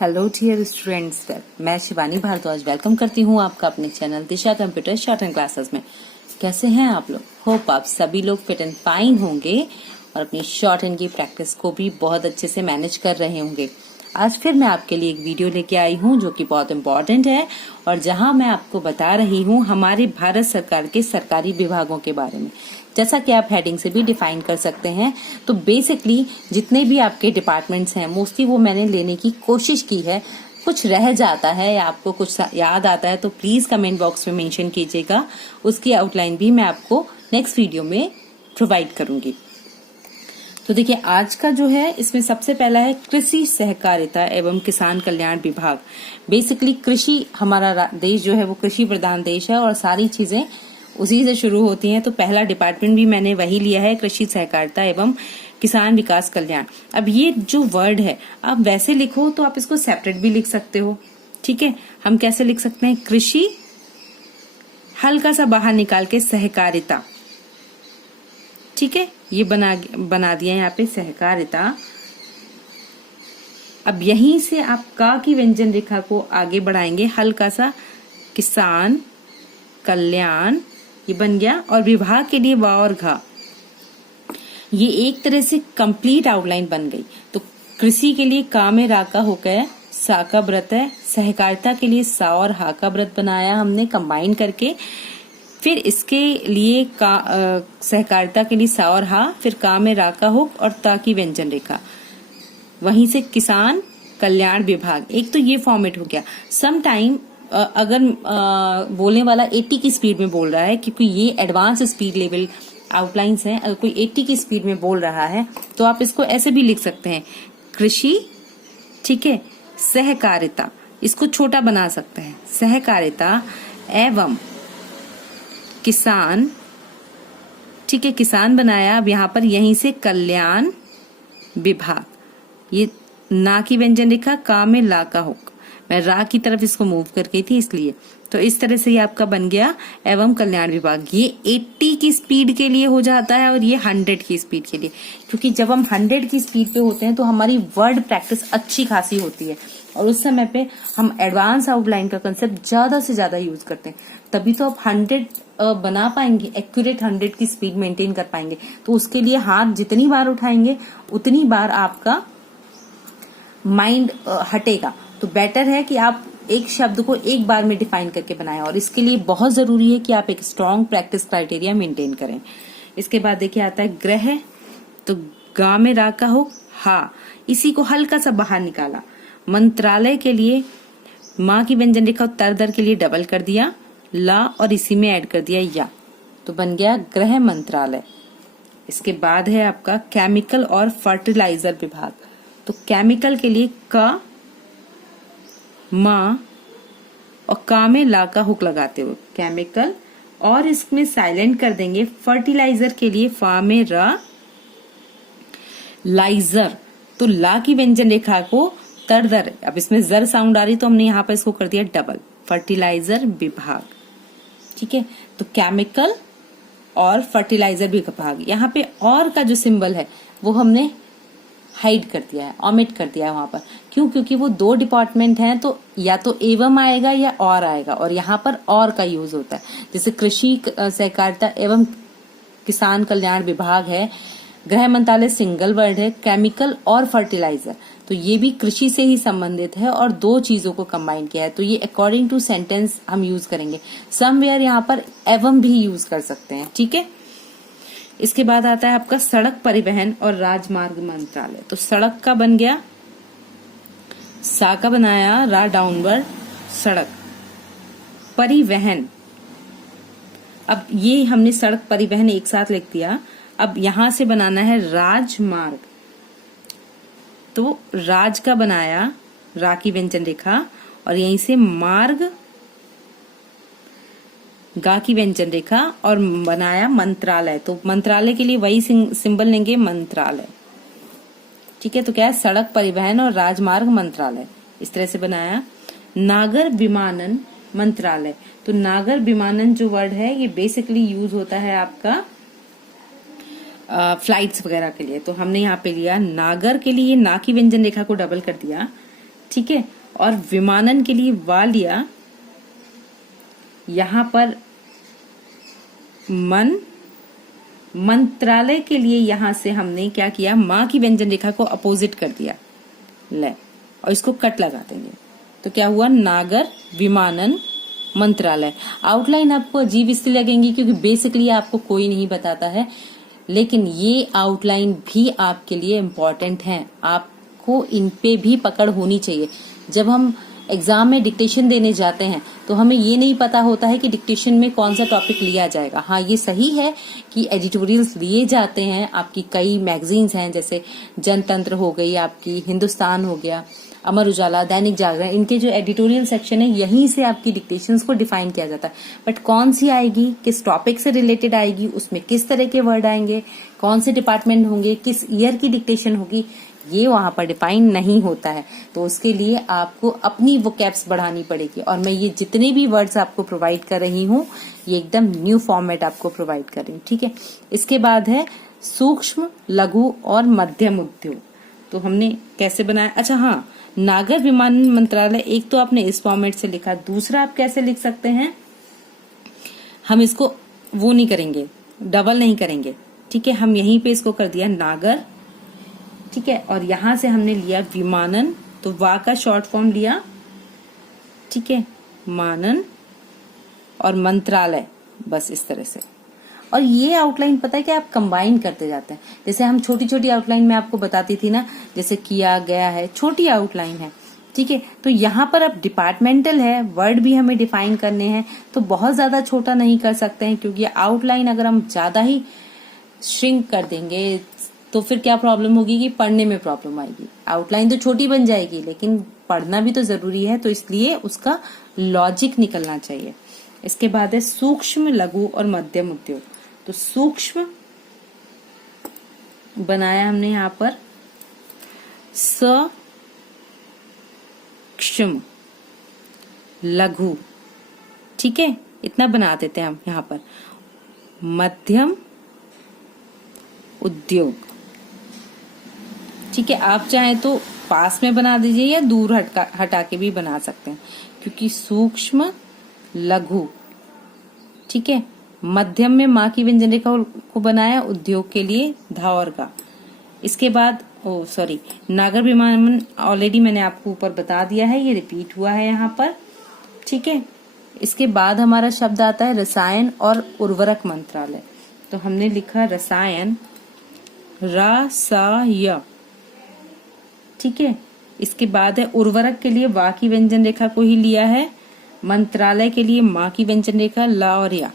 Hello dear students, मैं Shivani Bhardwaj welcome करती हूँ आपका अपने channel Disha computer short and classes में। कैसे हैं आप लोग? होप आप सभी लोग फिट एंड फाइन होंगे और अपनी शॉर्ट एंड की प्रैक्टिस को भी बहुत अच्छे से मैनेज कर रहे होंगे। आज फिर मैं आपके लिए एक वीडियो लेके आई हूँ जो कि बहुत इम्पोर्टेंट है और जहाँ मैं आपको बता रही हूँ हमारे भारत सरकार के सरकारी विभागों के बारे में। जैसा कि आप हेडिंग से भी डिफाइन कर सकते हैं, तो बेसिकली जितने भी आपके डिपार्टमेंट्स हैं मोस्टली वो मैंने लेने की कोशिश की है। कुछ रह जाता है या आपको कुछ याद आता है तो प्लीज कमेंट बॉक्स में मेंशन कीजिएगा। उसकी आउटलाइन भी मैं आपको नेक्स्ट वीडियो में प्रोवाइड करूंगी। तो देखिए, आज का जो है इसमें सबसे पहला है कृषि सहकारिता एवं किसान कल्याण विभाग। बेसिकली कृषि, हमारा देश जो है वो कृषि प्रधान देश है और सारी चीजें उसी से शुरू होती हैं। तो पहला डिपार्टमेंट भी मैंने वही लिया है, कृषि सहकारिता एवं किसान विकास कल्याण। अब ये जो वर्ड है आप वैसे लिखो तो आप इसको सेपरेट भी लिख सकते हो। ठीक है, हम कैसे लिख सकते हैं? कृषि हल्का सा बाहर निकाल के सहकारिता। ठीक है, ये बना दिया यहाँ पे सहकारिता। अब यहीं से आप का की व्यंजन रेखा को आगे बढ़ाएंगे, हल्का सा किसान कल्याण, ये बन गया। और विभाग के लिए वा और घा, ये एक तरह से कंप्लीट आउटलाइन बन गई। तो कृषि के लिए का में रा का होकर सा का व्रत है, सहकारिता के लिए सा और हा का व्रत बनाया हमने कंबाइन करके। फिर इसके लिए का सहकारिता के लिए सा और हा, फिर का में रा का हुक और ता की व्यंजन रेखा। वहीं से किसान कल्याण विभाग, एक तो ये फॉर्मेट हो गया। सम टाइम अगर बोलने वाला 80 की स्पीड में बोल रहा है, क्योंकि ये एडवांस स्पीड लेवल आउटलाइंस हैं, अगर कोई 80 की स्पीड में बोल रहा है तो आप इसको ऐसे भी लिख सकते हैं, कृषि, ठीक है, सहकारिता, इसको छोटा बना सकते हैं, सहकारिता एवं किसान। ठीक है, किसान बनाया। अब यहाँ पर यहीं से कल्याण विभाग, ये ना की व्यंजन रेखा, का में ला का हुक, मैं रा की तरफ इसको मूव कर गई थी इसलिए। तो इस तरह से ये आपका बन गया एवं कल्याण विभाग। ये 80 की स्पीड के लिए हो जाता है और ये 100 की स्पीड के लिए, क्योंकि जब हम 100 की स्पीड पे होते हैं तो हमारी वर्ड प्रैक्टिस अच्छी खासी होती है और उस समय पे हम एडवांस आउटलाइन का कंसेप्ट ज्यादा से ज्यादा यूज करते हैं। तभी तो आप 100 बना पाएंगे, एक्यूरेट 100 की स्पीड मेंटेन कर पाएंगे। तो उसके लिए हाथ जितनी बार उठाएंगे उतनी बार आपका माइंड हटेगा। तो बेटर है कि आप एक शब्द को एक बार में डिफाइन करके बनाएं और इसके लिए बहुत जरूरी है कि आप एक स्ट्रॉन्ग प्रैक्टिस क्राइटेरिया मेंटेन करें। इसके बाद देखिए आता है ग्रह, तो गा में रा का हो हा, इसी को हल्का सा बाहर निकाला। मंत्रालय के लिए माँ की व्यंजन रेखा तर दर के लिए डबल कर दिया, ला और इसी में ऐड कर दिया या, तो बन गया गृह मंत्रालय। इसके बाद है आपका केमिकल और फर्टिलाइजर विभाग। तो केमिकल के लिए का, माँ और का में ला का हुक लगाते हुए केमिकल, और इसमें साइलेंट कर देंगे। फर्टिलाइजर के लिए फा में रा, लाइजर, तो ला की व्यंजन रेखा को तर दर, अब इसमें जर साउंड आ रही तो हमने यहाँ पर इसको कर दिया डबल, फर्टिलाइजर विभाग। ठीक है, तो केमिकल और फर्टिलाइजर विभाग। यहाँ पे और का जो सिंबल है वो हमने हाइड कर दिया है, ऑमिट कर दिया है वहां पर। क्यों? क्योंकि वो दो डिपार्टमेंट हैं, तो या तो एवं आएगा या और आएगा, और यहाँ पर और का यूज होता है। जैसे कृषि सहकारिता एवं किसान कल्याण विभाग है, गृह मंत्रालय सिंगल वर्ड है, केमिकल और फर्टिलाइजर, तो ये भी कृषि से ही संबंधित है और दो चीजों को कंबाइन किया है। तो ये अकॉर्डिंग टू सेंटेंस हम यूज करेंगे। समवेयर यहाँ पर एवं भी यूज कर सकते हैं। ठीक है, इसके बाद आता है आपका सड़क परिवहन और राजमार्ग मंत्रालय। तो सड़क का बन गया, सा का बनाया, रा डाउनवर्ड, सड़क परिवहन। अब ये हमने सड़क परिवहन एक साथ लिख दिया। अब यहां से बनाना है राजमार्ग, तो राज का बनाया, रा की व्यंजन रेखा, और यहीं से मार्ग, गा की व्यंजन रेखा, और बनाया मंत्रालय। तो मंत्रालय के लिए वही सिंबल लेंगे, मंत्रालय। ठीक है, तो क्या है? सड़क परिवहन और राजमार्ग मंत्रालय, इस तरह से बनाया। नागर विमानन मंत्रालय, तो नागर विमानन जो वर्ड है ये बेसिकली यूज होता है आपका फ्लाइट्स वगैरह के लिए। तो हमने यहाँ पे लिया नागर के लिए, ना की व्यंजन रेखा को डबल कर दिया, ठीक है। और विमानन के लिए वा लिया, यहां पर मंत्रालय के लिए यहां से हमने क्या किया, मां की व्यंजन रेखा को अपोजिट कर दिया, ले, और इसको कट लगा देंगे। तो क्या हुआ, नागर विमानन मंत्रालय। आउटलाइन आपको अजीब इसलिए लगेंगी क्योंकि बेसिकली आपको कोई नहीं बताता है, लेकिन ये आउटलाइन भी आपके लिए इम्पोर्टेंट है। आपको इन पे भी पकड़ होनी चाहिए। जब हम एग्जाम में डिक्टेशन देने जाते हैं तो हमें ये नहीं पता होता है कि डिक्टेशन में कौन सा टॉपिक लिया जाएगा। हाँ, ये सही है कि एडिटोरियल्स लिए जाते हैं, आपकी कई मैगजीन्स हैं, जैसे जनतंत्र हो गई, आपकी हिंदुस्तान हो गया, अमर उजाला, दैनिक जागरण, इनके जो एडिटोरियल सेक्शन है यहीं से आपकी डिक्टेशंस को डिफाइन किया जाता है। बट कौन सी आएगी, किस टॉपिक से रिलेटेड आएगी, उसमें किस तरह के वर्ड आएंगे, कौन से डिपार्टमेंट होंगे, किस ईयर की डिक्टेशन होगी, ये वहां पर डिफाइन नहीं होता है। तो उसके लिए आपको अपनी वोकैब्स बढ़ानी पड़ेगी। और मैं ये जितने भी वर्ड्स आपको प्रोवाइड कर रही हूँ, ये एकदम न्यू फॉर्मेट आपको प्रोवाइड कर रही हूँ, ठीक है। इसके बाद है सूक्ष्म, लघु और मध्यम उद्योग। तो हमने कैसे बनाया, अच्छा हाँ, नागर विमानन मंत्रालय, एक तो आपने इस फॉर्मेट से लिखा, दूसरा आप कैसे लिख सकते हैं, हम इसको वो नहीं करेंगे, डबल नहीं करेंगे, ठीक है। हम यहीं पे इसको कर दिया नागर, ठीक है, और यहां से हमने लिया विमानन, तो वा का शॉर्ट फॉर्म लिया, ठीक है, मानन और मंत्रालय, बस इस तरह से। और ये आउटलाइन पता है कि आप कंबाइन करते जाते हैं। जैसे हम छोटी छोटी आउटलाइन में आपको बताती थी ना, जैसे किया गया है, छोटी आउटलाइन है, ठीक है। तो यहाँ पर अब डिपार्टमेंटल है, वर्ड भी हमें डिफाइन करने हैं, तो बहुत ज्यादा छोटा नहीं कर सकते हैं, क्योंकि आउटलाइन अगर हम ज्यादा ही श्रिंक कर देंगे तो फिर क्या प्रॉब्लम होगी कि पढ़ने में प्रॉब्लम आएगी। आउटलाइन तो छोटी बन जाएगी, लेकिन पढ़ना भी तो जरूरी है, तो इसलिए उसका लॉजिक निकलना चाहिए। इसके बाद है सूक्ष्म, लघु और मध्यम उद्योग। तो सूक्ष्म बनाया हमने यहां पर सूक्ष्म, लघु, ठीक है, इतना बना देते हैं हम यहां पर। मध्यम उद्योग, ठीक है। आप चाहें तो पास में बना दीजिए या दूर हटा के भी बना सकते हैं, क्योंकि सूक्ष्म, लघु, ठीक है, मध्यम में माँ की व्यंजन रेखा को बनाया, उद्योग के लिए धा और गा। इसके बाद नागर विमानन ऑलरेडी मैंने आपको ऊपर बता दिया है, ये रिपीट हुआ है यहाँ पर, ठीक है। इसके बाद हमारा शब्द आता है रसायन और उर्वरक मंत्रालय। तो हमने लिखा रसायन, रसाय, ठीक है। इसके बाद है उर्वरक के लिए वा की व्यंजन रेखा को ही लिया है, मंत्रालय के लिए माँ की व्यंजन रेखा ला और या।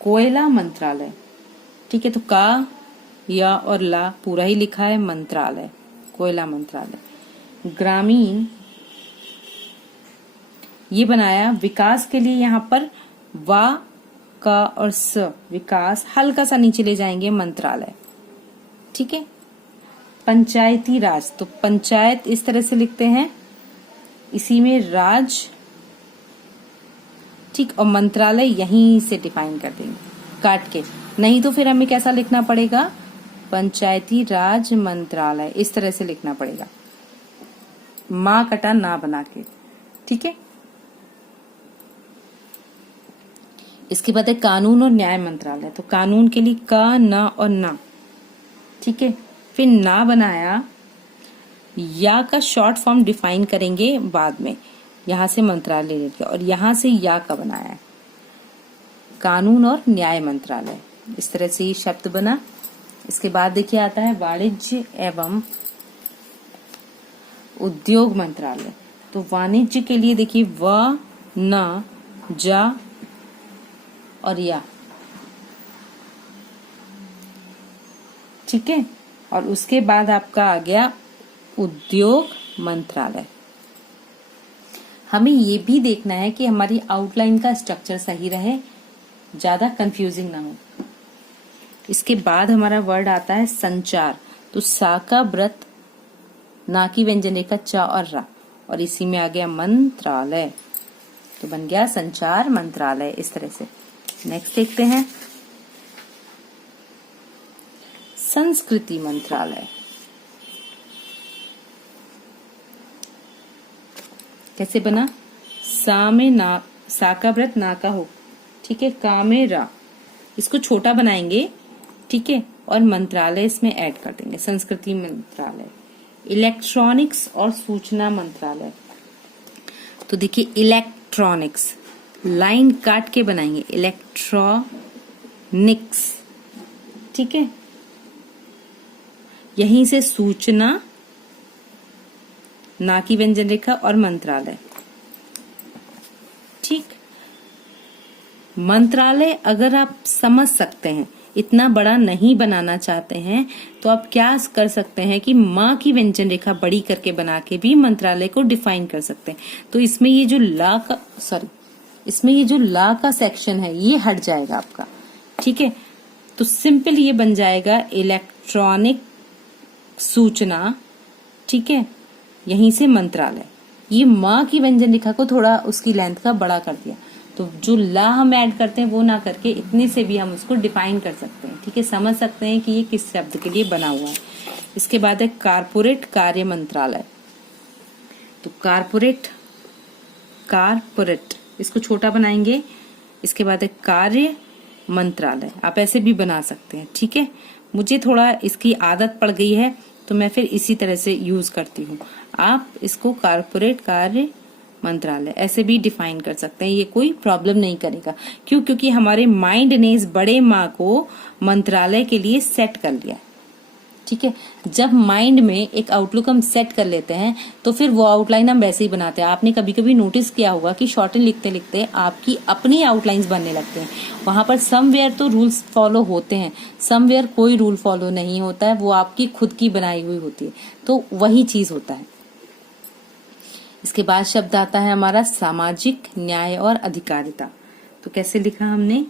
कोयला मंत्रालय, ठीक है, तो का, या और ला पूरा ही लिखा है, मंत्रालय, कोयला मंत्रालय। ग्रामीण, ये बनाया विकास के लिए, यहाँ पर वा, का और स, विकास हल्का सा नीचे ले जाएंगे, मंत्रालय, ठीक है। पंचायती राज, तो पंचायत इस तरह से लिखते हैं, इसी में राज, ठीक, और मंत्रालय यहीं से डिफाइन कर देंगे काट के, नहीं तो फिर हमें कैसा लिखना पड़ेगा, पंचायती राज मंत्रालय, इस तरह से लिखना पड़ेगा, माँ कटा ना बना के, ठीक है। इसके बाद है कानून और न्याय मंत्रालय। तो कानून के लिए का, ना और ना, ठीक है। फिर ना बनाया, या का शॉर्ट फॉर्म डिफाइन करेंगे बाद में, यहां से मंत्रालय लेके, और यहां से या का बनाया है, कानून और न्याय मंत्रालय, इस तरह से ये शब्द बना। इसके बाद देखिए आता है वाणिज्य एवं उद्योग मंत्रालय। तो वाणिज्य के लिए देखिए व, न, जा और या, ठीक है। और उसके बाद आपका आ गया उद्योग मंत्रालय। हमें ये भी देखना है कि हमारी आउटलाइन का स्ट्रक्चर सही रहे, ज्यादा कंफ्यूजिंग ना हो। इसके बाद हमारा वर्ड आता है संचार। तो सा का व्रत, ना की व्यंजन रेखा चा और रा, और इसी में आ गया मंत्रालय, तो बन गया संचार मंत्रालय, इस तरह से। नेक्स्ट देखते हैं संस्कृति मंत्रालय। कैसे बना, सा में ना, सा का व्रत ना का हो, ठीक है, का में रा, इसको छोटा बनाएंगे, ठीक है, और मंत्रालय इसमें ऐड कर देंगे, संस्कृति मंत्रालय, इलेक्ट्रॉनिक्स और सूचना मंत्रालय। तो देखिए इलेक्ट्रॉनिक्स लाइन काट के बनाएंगे, इलेक्ट्रॉनिक्स, ठीक है, यहीं से सूचना, ना की व्यंजन रेखा, और मंत्रालय, ठीक। मंत्रालय अगर आप समझ सकते हैं, इतना बड़ा नहीं बनाना चाहते हैं, तो आप क्या कर सकते हैं कि माँ की व्यंजन रेखा बड़ी करके बना के भी मंत्रालय को डिफाइन कर सकते हैं। तो इसमें ये जो ला का सेक्शन है ये हट जाएगा आपका, ठीक है। तो सिंपल ये बन जाएगा इलेक्ट्रॉनिक सूचना, ठीक है, यहीं से मंत्रालय। ये माँ की व्यंजन रेखा को थोड़ा उसकी लेंथ का बड़ा कर दिया, तो जो ला हम ऐड करते हैं वो ना करके इतने से भी हम उसको डिफाइन कर सकते हैं, ठीक है, समझ सकते हैं कि ये किस शब्द के लिए बना हुआ है। इसके बाद है कारपोरेट कार्य मंत्रालय। तो कारपोरेट इसको छोटा बनाएंगे। इसके बाद है कार्य मंत्रालय, आप ऐसे भी बना सकते हैं, ठीक है। मुझे थोड़ा इसकी आदत पड़ गई है तो मैं फिर इसी तरह से यूज करती हूँ। आप इसको कारपोरेट कार्य मंत्रालय ऐसे भी डिफाइन कर सकते हैं, ये कोई प्रॉब्लम नहीं करेगा। क्यों? क्योंकि हमारे माइंड ने इस बड़े माँ को मंत्रालय के लिए सेट कर लिया, ठीक है। जब माइंड में एक आउटलुक हम सेट कर लेते हैं तो फिर वो आउटलाइन हम वैसे ही बनाते हैं। आपने कभी कभी नोटिस किया होगा कि शॉर्ट हैंड लिखते लिखते आपकी अपनी आउटलाइंस बनने लगते हैं। वहां पर समवेयर तो रूल्स फॉलो होते हैं, समवेयर कोई रूल फॉलो नहीं होता है, वो आपकी खुद की बनाई हुई होती है। तो वही चीज होता है। इसके बाद शब्द आता है हमारा सामाजिक न्याय और अधिकारिता। तो कैसे लिखा हमने,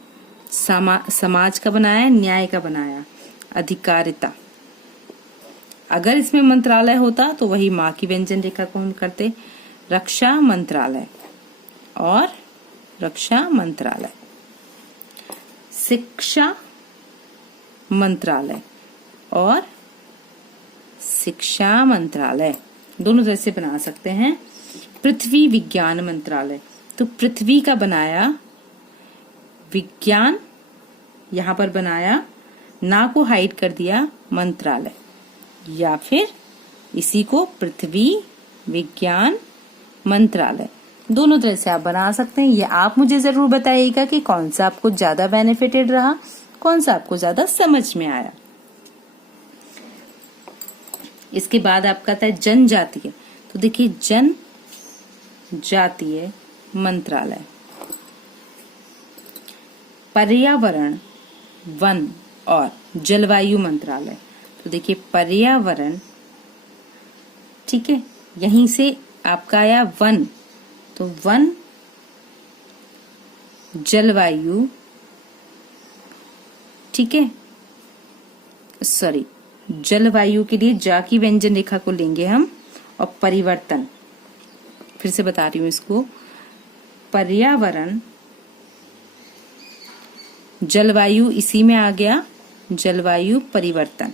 समाज का बनाया, न्याय का बनाया, अधिकारिता। अगर इसमें मंत्रालय होता तो वही माँ की व्यंजन रेखा को हम करते, रक्षा मंत्रालय और रक्षा मंत्रालय, शिक्षा मंत्रालय और शिक्षा मंत्रालय, दोनों तरह से बना सकते हैं। पृथ्वी विज्ञान मंत्रालय, तो पृथ्वी का बनाया, विज्ञान यहां पर बनाया, ना को हाइड कर दिया, मंत्रालय, या फिर इसी को पृथ्वी विज्ञान मंत्रालय, दोनों तरह से आप बना सकते हैं। ये आप मुझे जरूर बताइएगा कि कौन सा आपको ज्यादा बेनिफिटेड रहा, कौन सा आपको ज्यादा समझ में आया। इसके बाद आपका था जनजातीय। तो देखिए जनजातीय मंत्रालय, पर्यावरण, वन और जलवायु मंत्रालय। तो देखिए पर्यावरण, ठीक है, यहीं से आपका आया वन, तो वन, जलवायु, ठीक है, सॉरी, जलवायु के लिए जा की व्यंजन रेखा को लेंगे हम, और परिवर्तन, फिर से बता रही हूं इसको, पर्यावरण, जलवायु इसी में आ गया, जलवायु परिवर्तन,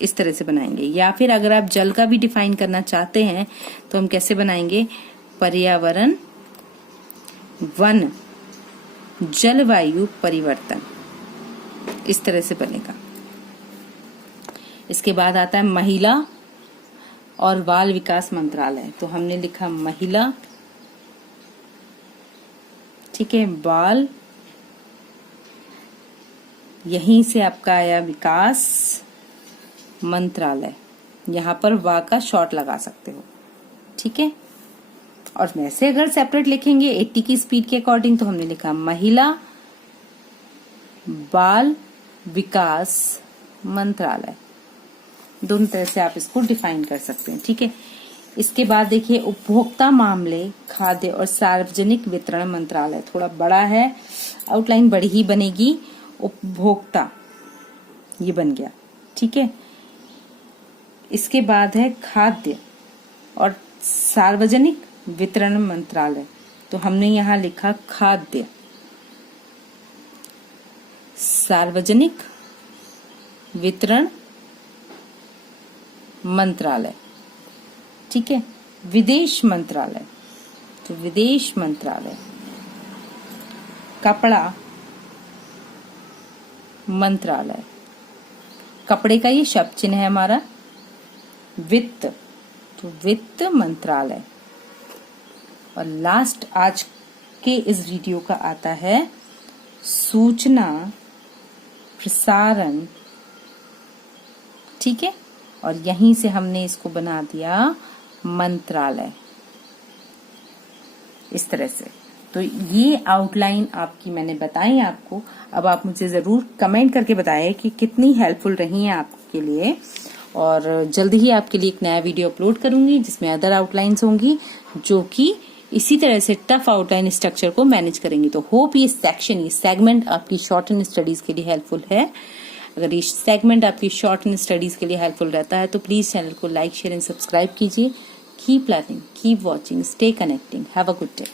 इस तरह से बनाएंगे। या फिर अगर आप जल का भी डिफाइन करना चाहते हैं तो हम कैसे बनाएंगे, पर्यावरण, वन, जलवायु परिवर्तन, इस तरह से बनेगा। इसके बाद आता है महिला और बाल विकास मंत्रालय। तो हमने लिखा महिला, ठीक है, बाल, यहीं से आपका आया विकास मंत्रालय, यहां पर वा का शॉर्ट लगा सकते हो, ठीक है। और वैसे अगर सेपरेट लिखेंगे 80 की स्पीड के अकॉर्डिंग तो हमने लिखा महिला बाल विकास मंत्रालय, दोनों तरह से आप इसको डिफाइन कर सकते हैं, ठीक है। इसके बाद देखिए उपभोक्ता मामले, खाद्य और सार्वजनिक वितरण मंत्रालय, थोड़ा बड़ा है, आउटलाइन बड़ी ही बनेगी। उपभोक्ता ये बन गया, ठीक है। इसके बाद है खाद्य और सार्वजनिक वितरण मंत्रालय। तो हमने यहां लिखा खाद्य, सार्वजनिक वितरण मंत्रालय, ठीक है। विदेश मंत्रालय, तो विदेश मंत्रालय। कपड़ा मंत्रालय, कपड़े का ये शब्द चिन्ह है हमारा। वित्त, तो वित्त मंत्रालय। और लास्ट आज के इस वीडियो का आता है सूचना प्रसारण, ठीक है। और यहीं से हमने इसको बना दिया मंत्रालय, इस तरह से। तो ये आउटलाइन आपकी मैंने बताई आपको। अब आप मुझे जरूर कमेंट करके बताएं कि कितनी हेल्पफुल रही हैं आपके लिए। और जल्दी ही आपके लिए एक नया वीडियो अपलोड करूंगी जिसमें अदर आउटलाइंस होंगी जो कि इसी तरह से टफ आउटलाइन स्ट्रक्चर को मैनेज करेंगी। तो होप ये सेगमेंट आपकी शॉर्ट एंड स्टडीज के लिए हेल्पफुल है। अगर ये सेगमेंट आपकी शॉर्ट एंड स्टडीज के लिए हेल्पफुल रहता है तो प्लीज चैनल को लाइक, शेयर एंड सब्सक्राइब कीजिए। Keep learning, keep watching, stay connecting. Have a good day.